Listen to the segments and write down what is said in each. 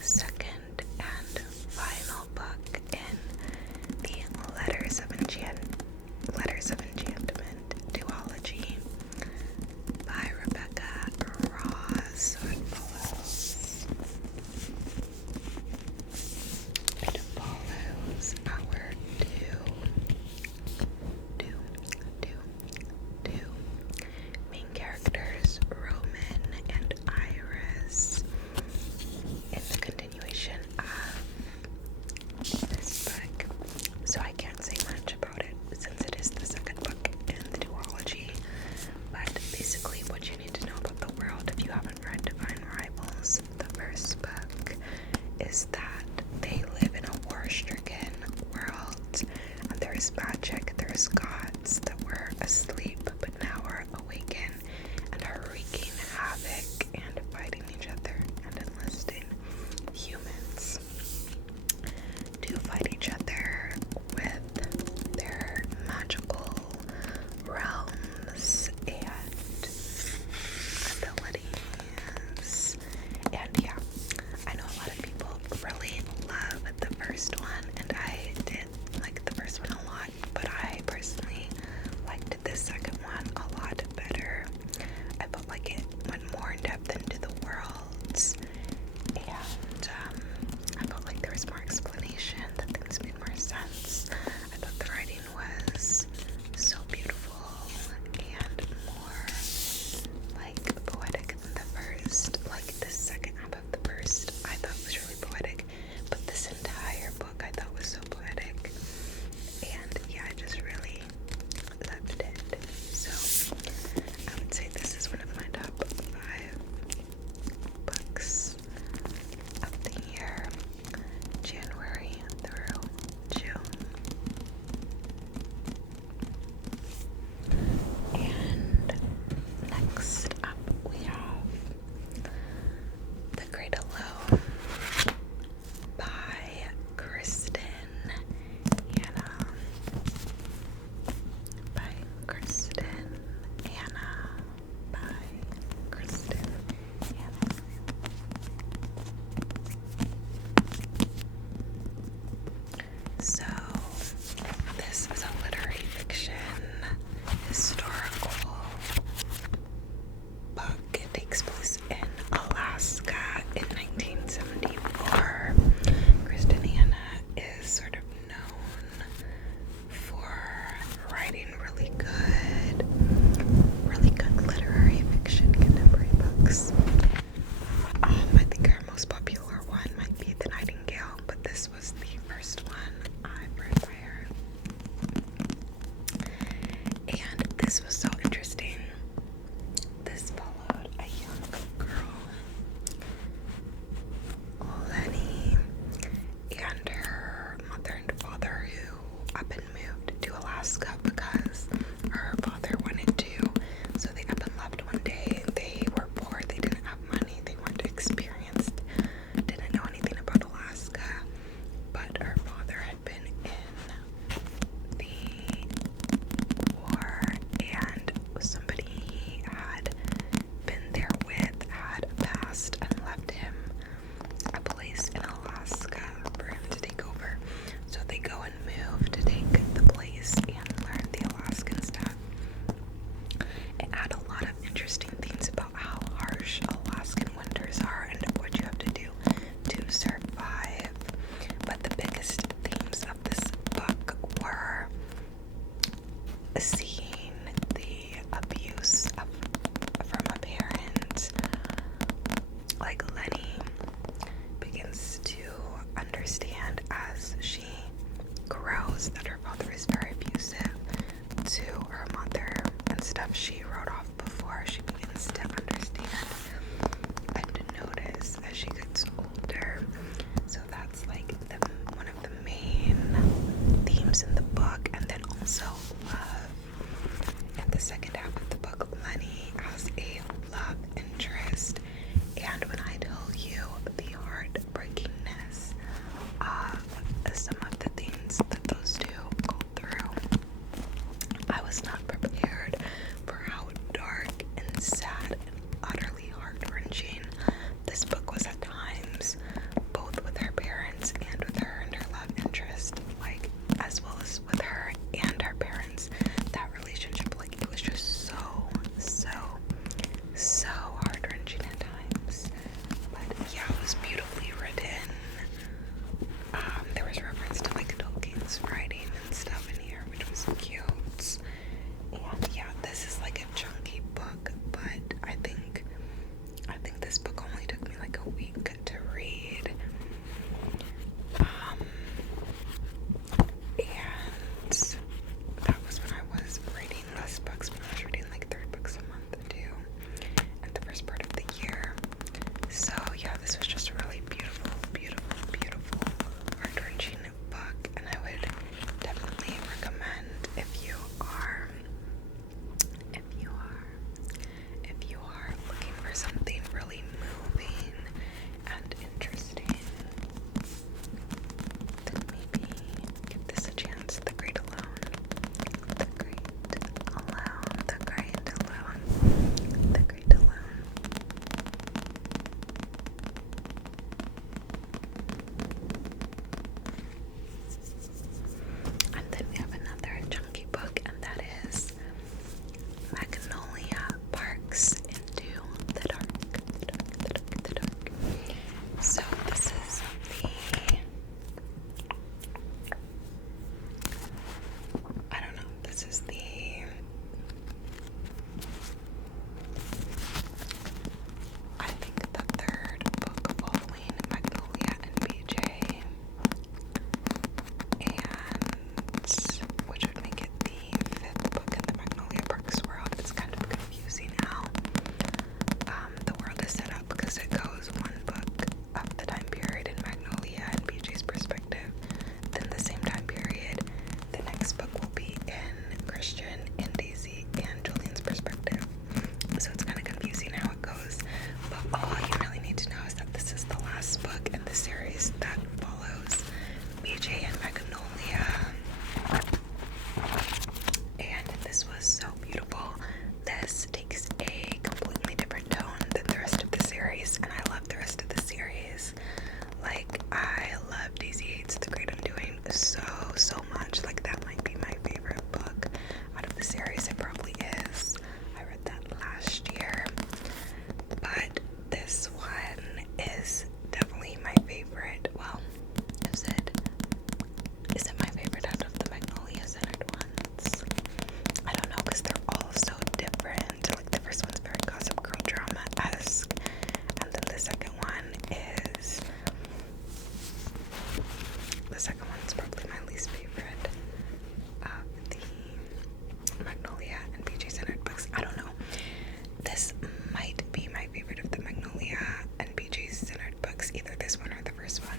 second and final book in the Letters of Enchantment duology by Rebecca Ross. So it follows our two main characters, Roman and Iris, in the continuation of this book. So I can't say much about it since it is the second book in the duology, but basically what you need to know about the world if you haven't read Divine Rivals, the first book, is that they live in a war-stricken world, and there's magic, there's gods that were asleep but now are awakened and are wreaking havoc and fighting each other and enlisting humans to fight each other with their magical realms and abilities. And yeah, I know a lot of people really one.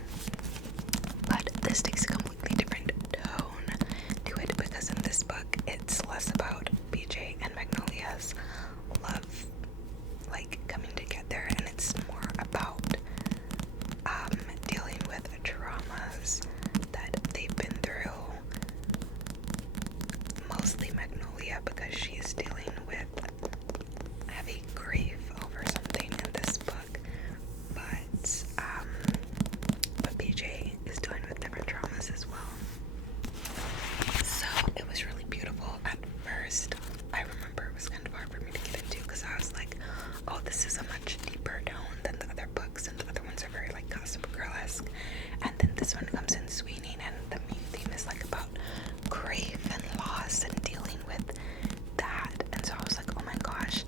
But this takes a completely different tone to it, because in this book it's less about BJ and Magnolia's love like coming together, and it's more about dealing with traumas that they've been through. Mostly Magnolia, because she's dealing with heavy grief over something in this book, but BJ is dealing with different traumas as well. So it was really beautiful. At first, I remember it was kind of hard for me to get into, because I was like, oh, this is a much deeper tone than the other books, and the other ones are very like Gossip Girl-esque, and then this one comes in sweetening, and the main theme is like about grief and loss and dealing with that. And so I was like, oh my gosh.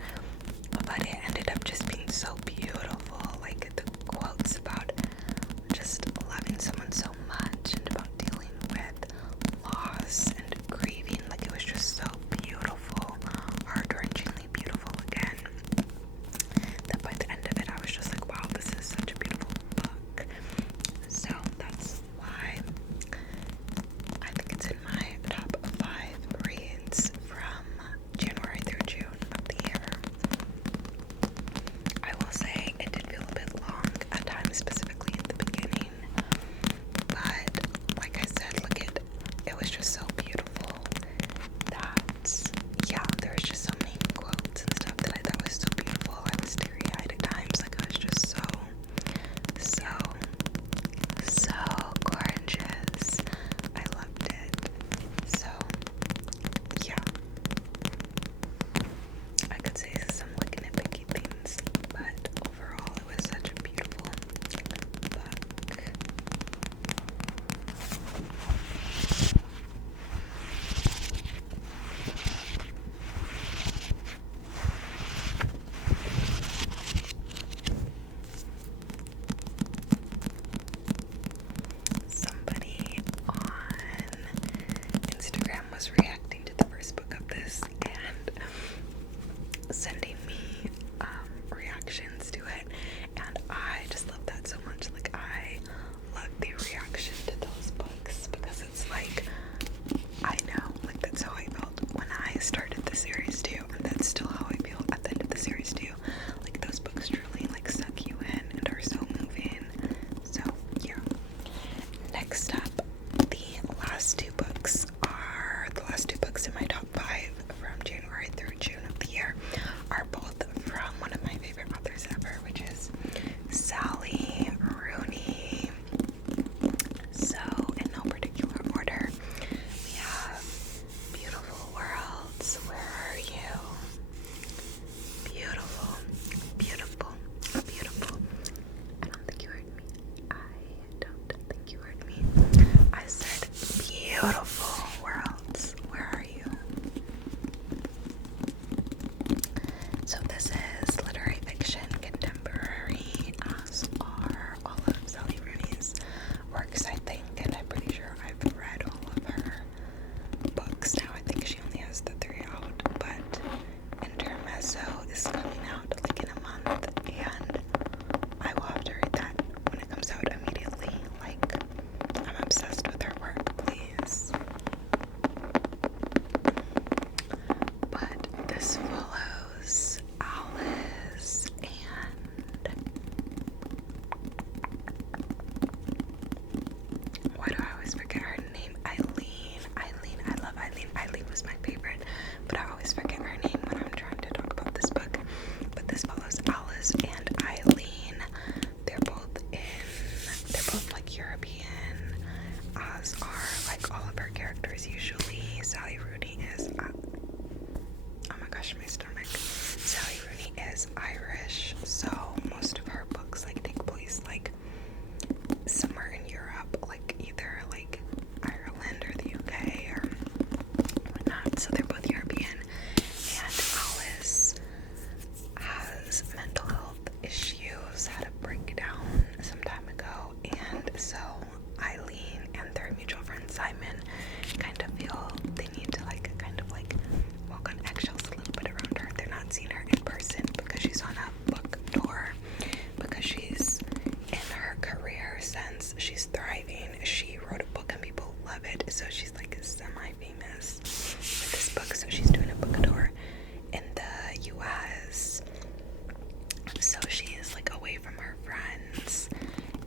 But it ended up just being so beautiful, like the quotes about just loving someone so much and about dealing with loss and grieving, like it was just so beautiful, heart-wrenchingly beautiful again, that by the end of it I was just like, wow, this is such a beautiful book. So that's why I think it's in my top 5 reads from January through June of the year. I will say it did feel a bit long at times, specifically at the beginning, but like I said, it was just so beautiful that, yeah, there was just so many quotes and stuff that I thought was so beautiful. I was teary-eyed at times, like I was just so gorgeous. I loved it. So yeah, I could say some like nitpicky things, but overall it was such a beautiful book. Somebody on Instagram was reacting to the first book of this and sending me reactions to it, and I just love that so much. Like, I love the reaction to those books, because it's like, I know, like, that's how I felt when I started the series too, and that's still how I feel at the end of the series too. Like, those books truly like suck you in and are so moving. So yeah. Next up, the last two books in my top 5 from January through June of the year are both from one of my favorite authors ever, which is Sally Rooney. So in no particular order, we have Beautiful Worlds. Where are you? Beautiful, beautiful, beautiful. I don't think you heard me. I don't think you heard me. I said Beautiful Worlds. Where are you? So this is literary fiction, contemporary, as are all of Sally Rooney's works, I think, and I'm pretty sure I've read all of her books now. I think she only has the 3 out, but Intermezzo is coming out like in a month, and I will have to read that when it comes out immediately. Like, I'm obsessed with her work, please. But this follows Alice and why do I always forget her name? Eileen. I love Eileen. Eileen was my favorite, but I always forget her name when I'm trying to talk about this book. But this follows Alice and Eileen. They're both like European, as are like all of her characters usually. Sally Rooney is oh my gosh, my stomach. Sally Rooney is Irish, so most of her books like take place like somewhere in Europe, like either like Ireland or the UK or whatnot. So they're both European, and Alice has mental health issues, had a breakdown some time ago, and so Eileen and their mutual friend Simon kind of feel they need to like kind of like walk on eggshells a little bit around her. They're not seeing her in person because she's on a book tour famous. She's thriving. She wrote a book and people love it. So she's like semi-famous with this book. So she's doing a book tour in the US. So she is like away from her friends.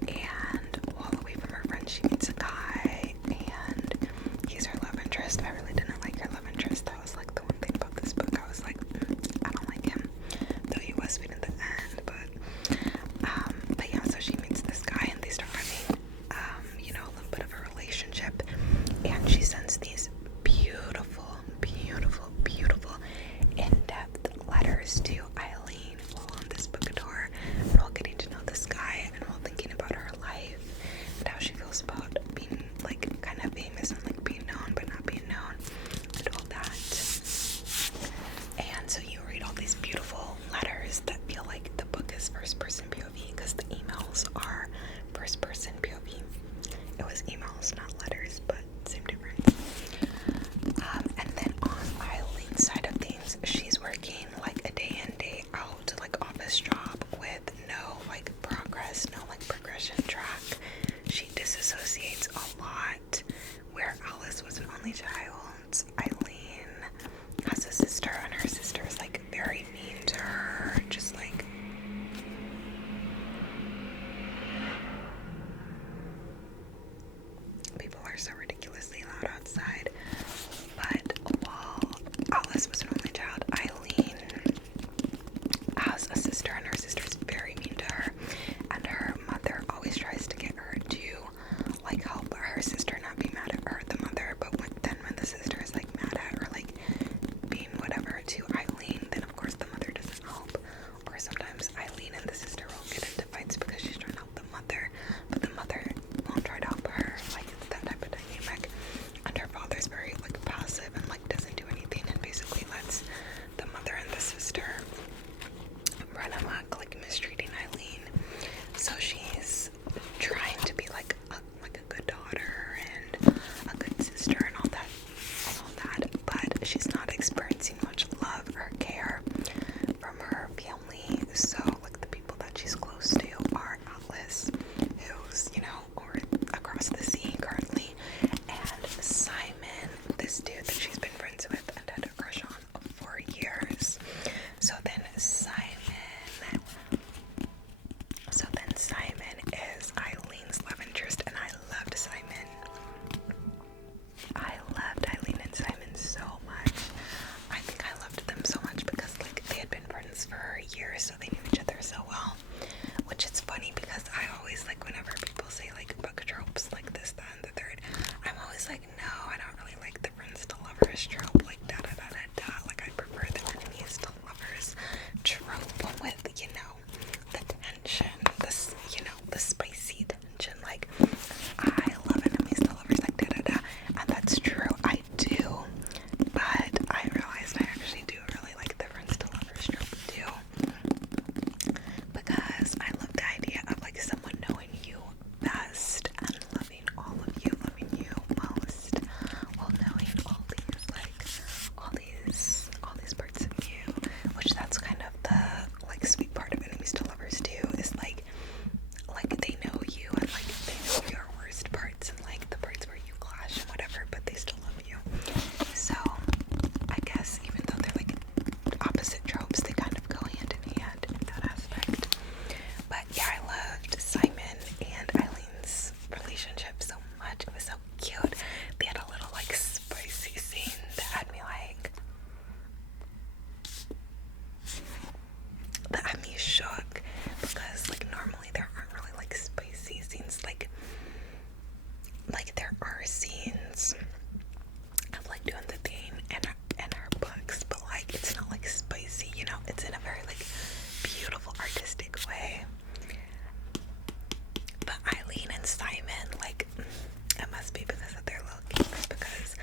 And while away from her friends, she meets a guy. And he's her love interest. I really didn't like her love interest. That was like the one thing about this book. I was like, I don't like him. Though he was sweet in the end. But yeah, so she meets this guy and they start having, a little bit of a relationship. And she sends these beautiful, beautiful, beautiful, in-depth letters to Eileen while on this book tour, and while getting to know this guy, and while thinking about her life and how she feels about being like kind of famous and like being known but not being known and all that. And so you read all these beautiful letters that feel like the book is first person POV because the emails are first person POV. It was emails, not letters, but same difference. And then on Eileen's side of things, she's working like a day in, day out, like office job with no like progress, no like progression track. She disassociates a lot. Where Alice was an only child, Eileen has a sister, and her sister is like very mean to her, just like people are so ridiculously loud outside. But while Alice was an only child, Eileen has a sister, and her sister is very mean to her, and her mother always tries to get her to like help her sister not be mad at her, the mother. But when the sister is like mad at her, like being whatever to Eileen, then of course the mother doesn't help. Or sometimes Eileen and the sister will get into fights because she's trying to help the mother, but the mother won't try to help her. Like it's that type of dynamic. And her father's very like passive and like doesn't do anything and basically lets the mother and the sister run amok, like mistreating Eileen. So she's trying to be like a good daughter and a good sister and all that, but she's not experiencing much love or care from her family. So like the people that she's close to are Atlas, who's over across the sea currently, and Simon, this dude that she's been friends with and had a crush on for years. So then Simon is Eileen's love interest, and I loved Simon. I loved Eileen and Simon so much. I think I loved them so much because like they had been friends for years, so they knew each other so well. Which is funny because I always like whenever people say like book tropes like this, that, and the third, I'm always like, no, I don't really like the friends to lovers trope, like da da da da da. Like I prefer the enemies to lovers trope with, the tension, the spicy tension. Like I love enemies to lovers, like da da da, and that's true, I do. But I realized I actually do really like the friends to lovers trope too, because I love the idea of like someone knowing you best and loving all of you, loving you most, while knowing all these parts of you. Which that's kind of the like sweet part of enemies to lovers too, is like they know you and like they know your worst parts and like the parts where you clash and whatever, but they still love you. So I guess even though they're like opposite tropes, they kind of go hand in hand in that aspect. But yeah, I loved Simon and Eileen's relationship so much. It was so cute. They had a little like spicy scene that had me shook, because like normally there aren't really like spicy scenes, like there are scenes of like doing the thing in her books, but like it's not like spicy, it's in a very like beautiful artistic way. But Eileen and Simon, like it must be because of their little kinks, because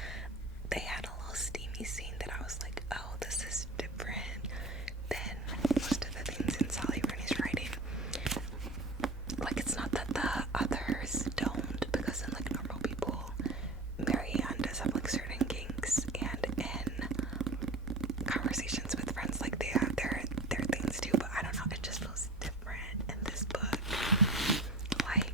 they had a little steamy scene that I was like, oh, this is different than most of the things in Sally Rooney's writing. Like it's not that the others don't, because in like normal people, Marianne does have like certain kinks, and in conversations with friends, like they have their things too, but I don't know, it just feels different in this book. Like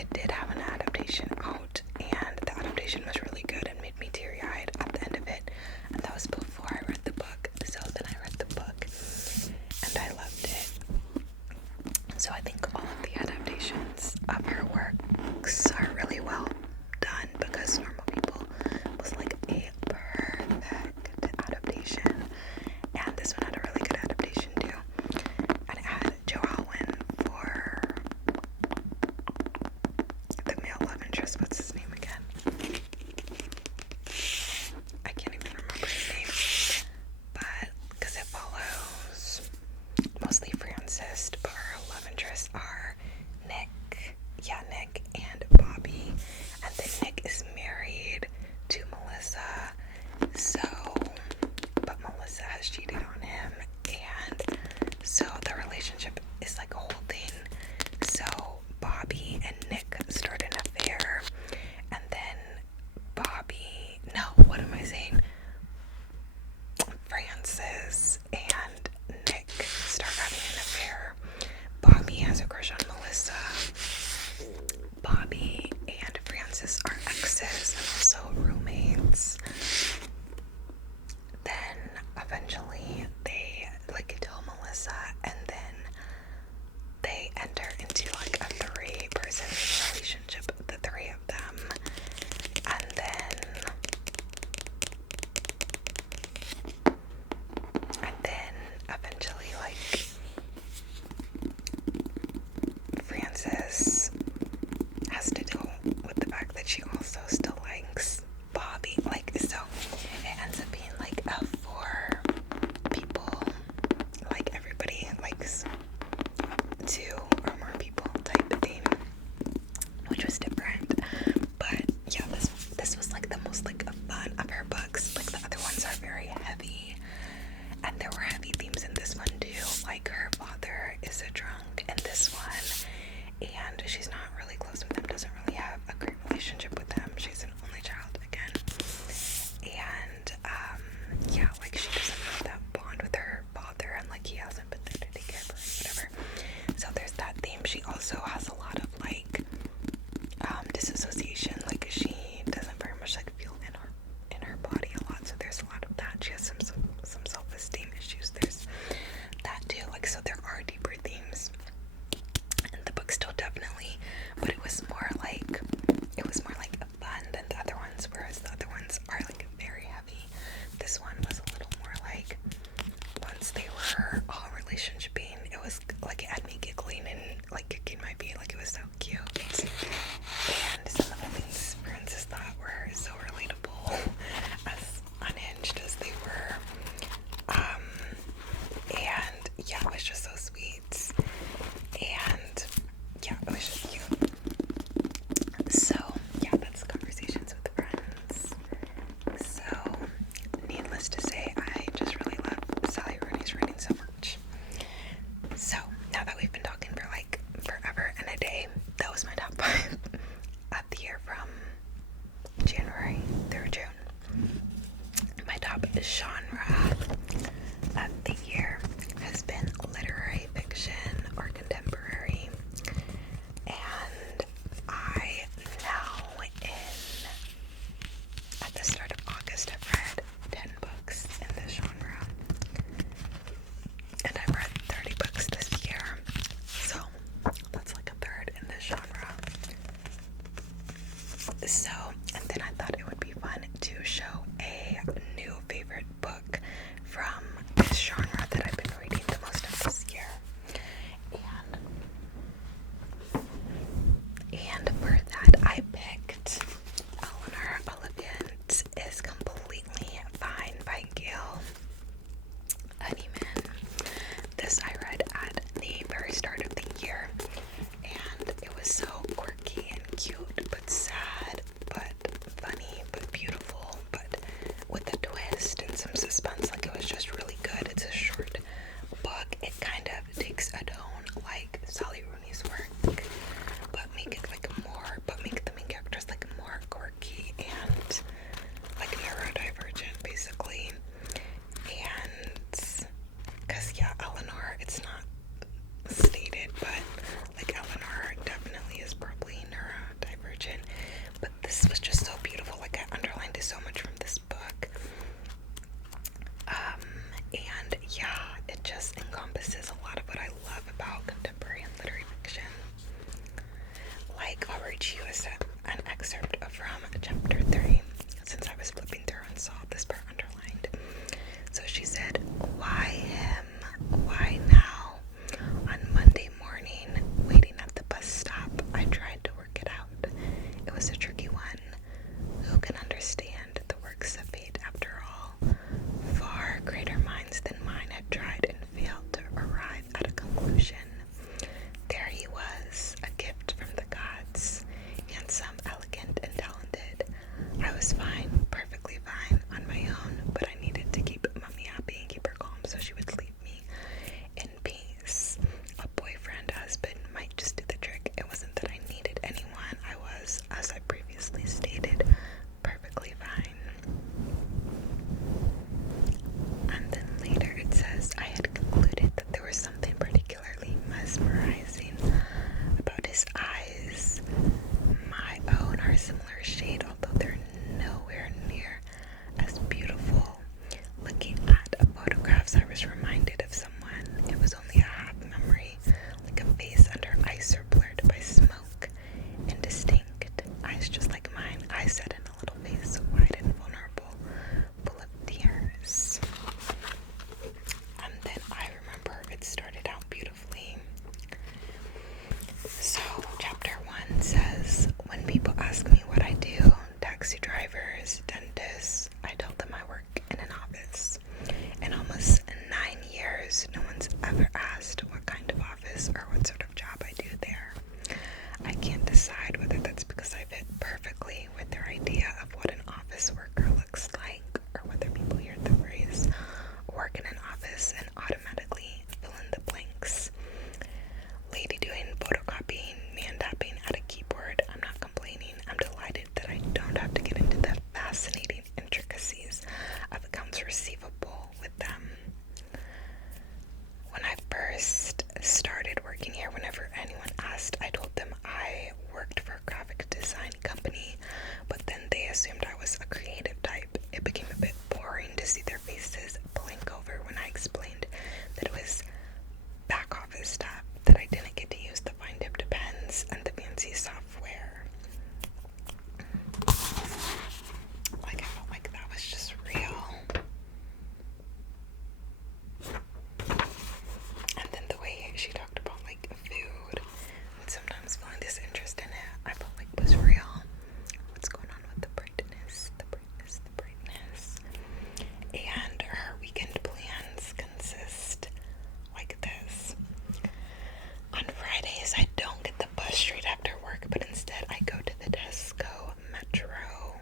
it did have an adaptation out, and the adaptation was really good and made me teary-eyed at the end of it, and that was before I read the book. So then I read the book and I loved it. So I think all of the adaptations of her works are really well done, because Normal People was like a perfect adaptation, and this one had a really good adaptation too. And it had Joe Alwyn for the male love interest. What's his name again? I can't even remember his name, but because it follows mostly Francis, but her love interests are Nick, and Bobby, and then Nick is married to Melissa, so, but Melissa has cheated on him, and so the relationship is like a whole thing. So Bobby and Nick start an affair, and then what am I saying? Francis and Nick start having an affair. Bobby has a crush on Melissa. Bobby and Francis are exes and also roommates. Then eventually they like tell Melissa, and then they enter into like a 3-person relationship, the 3 of them. And then eventually, like, Frances has to deal with the fact that she also still likes Bobby. Like, so it ends up being like a 4 people, like everybody likes 2 or more people type of thing, which was different. But yeah, this was like the most like fun of her books. Like, the other ones are very heavy, and there were heavy themes in this one too. Like, her father is a drunk in this one, and she's not really close with him, doesn't really have a great relationship with him. She's an only child again, and yeah, like, she doesn't have that bond with her father, and like, he hasn't been there to take care of her or whatever. So there's that theme. She also has a lot of like disassociation. Like, she doesn't very much like feel in her body a lot, so there's a lot of that. She has some self-esteem issues. There's that too. Like, so there are deeper themes in the book still, definitely, but it was more like fun than the other ones, whereas the other ones are like very heavy. This one was a little more like, once they were all relationshiping, it was like, it had me giggling and like kicking my feet. Like, it was so cute. And some of the things Frances thought were so relatable, as unhinged as they were. And yeah, it was just so sweet. And yeah, it was just cute. So yeah, that's Conversations with Friends. So needless to say, I just really love Sally Rooney's writing so much. So now that we've been talking for like forever and a day, that was my top 5 of the year from January through June. My top genre of the year has been literary fiction or contemporary, and I now at the start of August, have read 10 books in this genre, and I've read 30 books this year, so that's like a third in this genre. So, and then I thought it would be fun to show a new favorite book from this genre that I've been reading the most of this year. And for that, I picked Eleanor Oliphant is Completely Fine by Gail Honeyman. This I read at the very start of the year, and it was so quirky and cute, but sad, but she was an excerpt from chapter 3, since I was flipping through and saw this part underlined. So she said, "Why him? Why now? On Monday morning, waiting at the bus stop, I tried to work it out. It was a tricky one. Who can understand the works of fate after all? Far greater minds than mine had tried and failed to arrive at a conclusion. There he was, a gift from the gods, handsome, elegant, and talented. I was fine, perfectly fine, on my own, but I needed to keep Mummy happy and keep her calm so she would leave me in peace. A boyfriend, husband might just do the trick. It wasn't that I needed anyone. I was, as I previously stated, perfectly fine." And then later it says, "I had concluded that there was something particularly mesmerizing about his eyes. My own are a similar shade, although they're nowhere near as beautiful. Looking at photographs, I was reminded of someone. It was only a half memory, like a face under ice or blurred by smoke. Indistinct. Eyes just like mine, eyes set in a little face, wide and vulnerable, full of tears." And then I remember it started out beautifully. So, chapter 1 says, "When people ask me what I do, taxi drivers, dentists, I tell them I work in an office. In almost 9 years, no one's ever asked what kind of office or what sort of job I do there. I can't decide whether that's because I fit perfectly with their idea of what an office worker looks like, or whether people hear the phrase work in an office and automatically fill in the blanks. Lady doing photocopying, man tapping at a keyboard. I'm not complaining. I'm delighted that I don't have to get into the fascinating intricacies of accounts receivable with them. When I first started working here, whenever anyone asked, I told them I worked for a graphic design company, but then they assumed I was a creative type. It became a bit boring to see their faces blink over when I explained that it was back office stuff, that I didn't get to use the fine-tipped pens and the fancy software. Like, I felt like that was just real. And then the way she talked about, like, food, and sometimes feeling this interest in it, I felt like was real. What's going on with the brightness, the brightness, the brightness. And her weekend plans consist like this. On Fridays, I don't get the bus straight after work, but instead I go to the Tesco Metro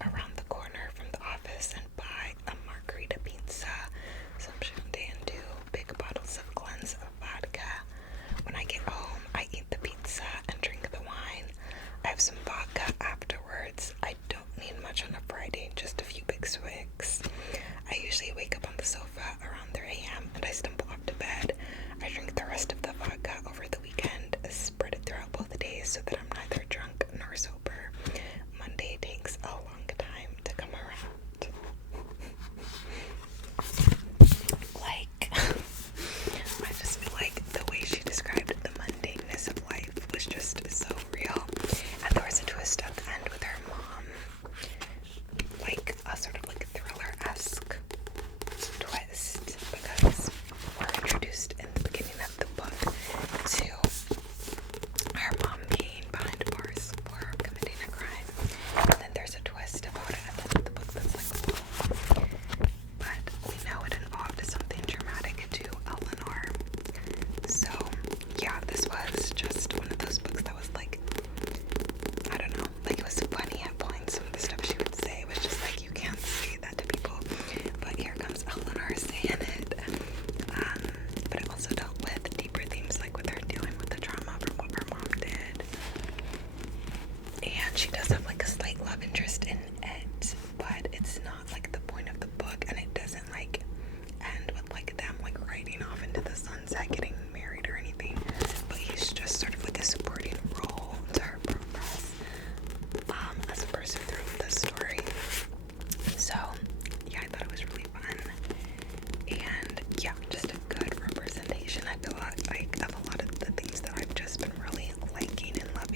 around the corner from the office and buy a margarita pizza, some champagne, 2 big bottles of Glenn's vodka. When I get home, I eat the pizza and drink the wine. I have some vodka afterwards. I don't need much on a Friday, just a few big swigs. I usually wake up on the sofa around 3 a.m. and I stumble off to bed. I drink the rest of the vodka over the weekend, spread it throughout both days so that I'm neither drunk nor sober. Monday takes a long time to come around." Like, I just feel like the way she described the mundaneness of life was just so real. And there was a twist at the end with her mom, like a sort of like thriller-esque twist, because we're introduced in the beginning of the book to her mom being behind bars for committing a crime, and then there's a twist about it at the end of the book that's like, whoa. But we know it involved something dramatic to Eleanor. So yeah, this was just one of those books that was like, I don't know, like it was funny at points. Some of the stuff she would say was just like, you can't say that to people, but here comes Eleanor saying it. But it also dealt with deeper themes, like with her dealing with the trauma from what her mom did. And she does have like a slight love interest in it, but it's not like the point of the book, and it doesn't like end with like them like riding off into the sunset getting married or anything, but he's just sort of like a supporting role to her progress as a person through the story. So yeah, I thought it was really fun, and yeah, just a good representation, I feel like of a lot of the things that I've just been really liking and loving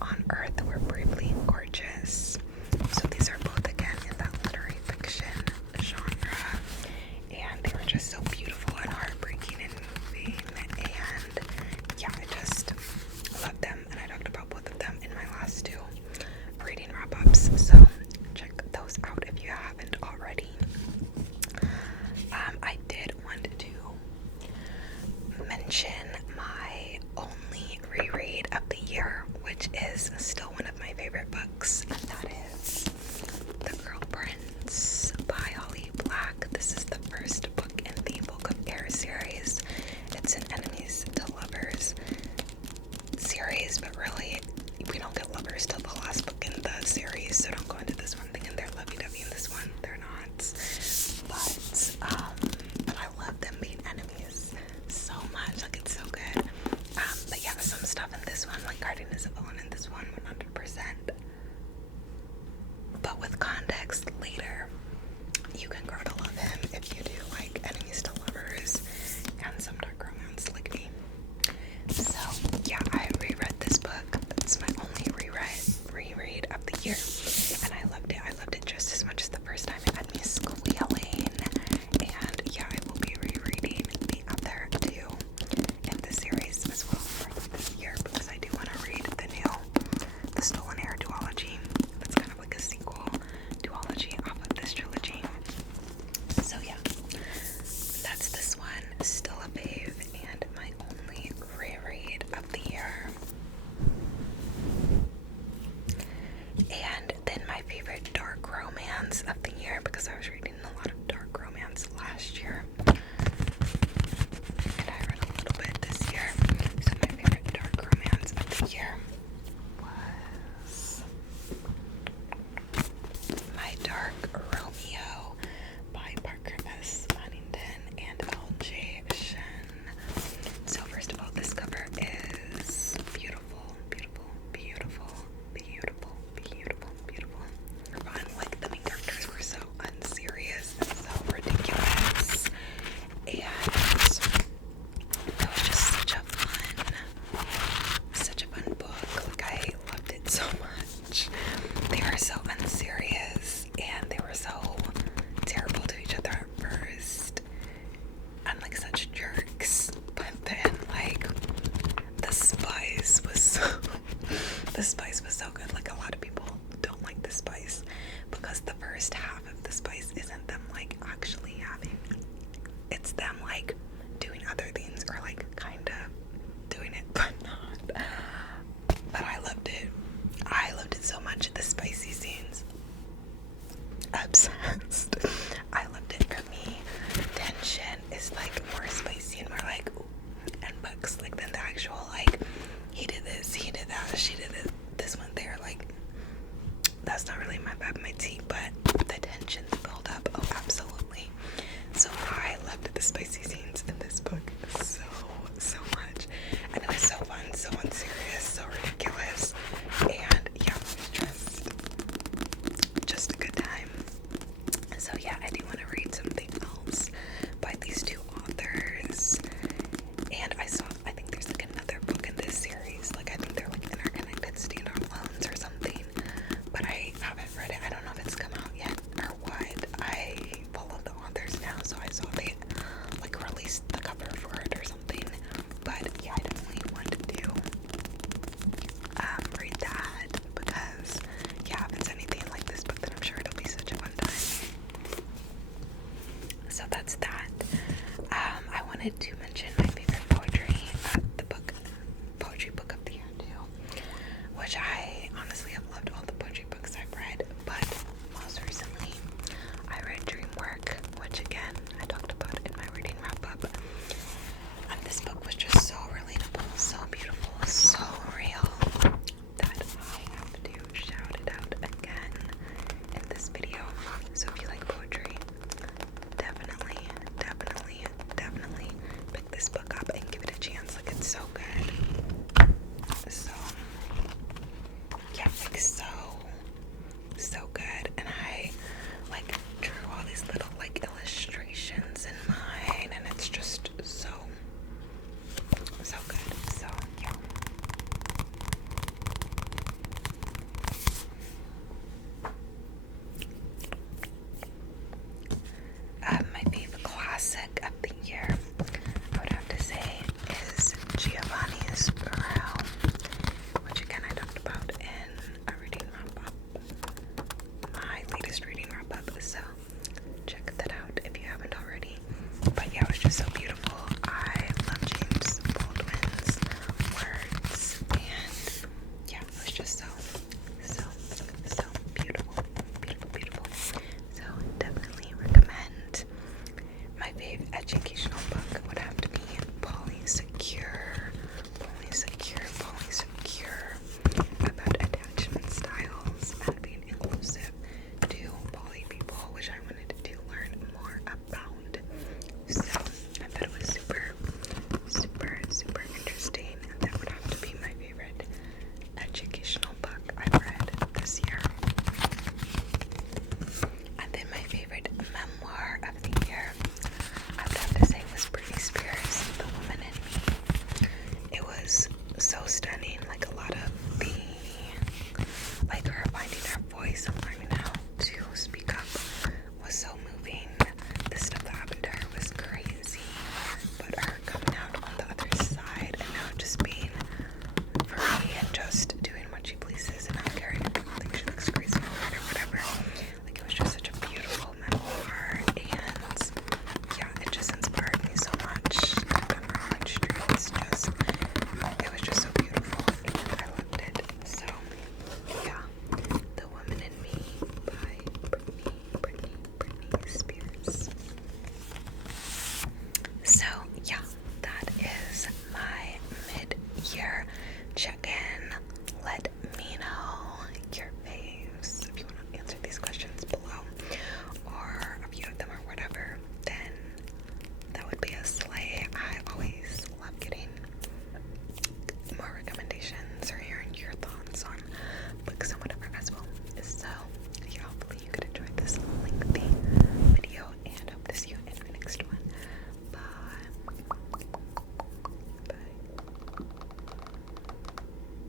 on Earth Were Briefly Gorgeous. So these are both again in that literary fiction genre, and they were just so beautiful and heartbreaking and moving, and yeah, I just love them, and I talked about both of them in my last two reading wrap-ups, so check those out if you haven't already. I did want to mention my only reread of the year, which is still one of my favorite books, and that is The Girl Prince by Holly Black. This is the first book in the Book of Air series. It's an Enemies to Lovers series, but really we don't get lovers till the last book in the series, so don't go into this one thinking they're lovey-dovey in this one. They're not. But I love them being enemies so much. Like, it's so good. But yeah, some stuff in this one, like Guardian is a villain in this one, 100%. But with context later, you can grow to love him if you do like enemies to lovers and some dark romance like me. So yeah, I reread this book. It's my only reread of the year, and I loved it. I loved it just as much as the first time. It had me squealing, and yeah, I will be rereading the other two in the series as well for this year, because I do want to read the Stolen Heir duology. That's kind of like a sequel duology off of this trilogy. So yeah, that's this one, still a fave, and my only reread of the year. And then my favorite dark romance of the year, because I was reading a lot of dark romance last year, and I read a little bit this year. So my favorite dark romance of the year was My Dark Romeo by Parker S. Huntington and L.J. Shen. So first of all, this cover is beautiful, beautiful, beautiful, beautiful, beautiful, beautiful. Fun, like the main characters were so unserious and so ridiculous, and it was just such a fun book. Like, I loved it so much. They were so unserious, and they were so terrible to each other at first, and like such jerks. But then, like, the spice was so good. Like, a lot of people don't like the spice because the first half of the spice isn't them like actually having, it's them like doing other things, or like kind of doing it but not. But I loved it. I loved it so much. The spicy scenes, obsessed. I loved it. For me, tension is like more spicy and more like ooh, and books like than the actual like he did this, he did that, she did this one there. Like, that's not really my vibe, my tea, but the tension, the build up, oh absolutely. So I loved the spicy scenes in this book so much, and it was so fun, so unserious, so ridiculous, and yeah, it was just a good time. So yeah, I do want to read something else by these two authors, and I think there's like another book in this series, like I think they're like interconnected standalones or something, but I haven't read it. I don't know if it's come out yet or what. I follow the authors now, so I saw they like released the cover for it or something, but yeah, I definitely want to read that, because yeah, if it's anything like this book, then I'm sure it'll be such a fun time. So that's that. I wanted to mention my favorite poetry book of the year too, which I honestly have loved all the poetry books I've read, but most recently I read Dream Work, which again I talked about in my reading wrap-up, and this book was just so relatable, so beautiful, so real, that I have to shout it out again in this video. So if you like poetry, definitely pick this book up and give it a chance. Like, it's so good. So yeah, like so good.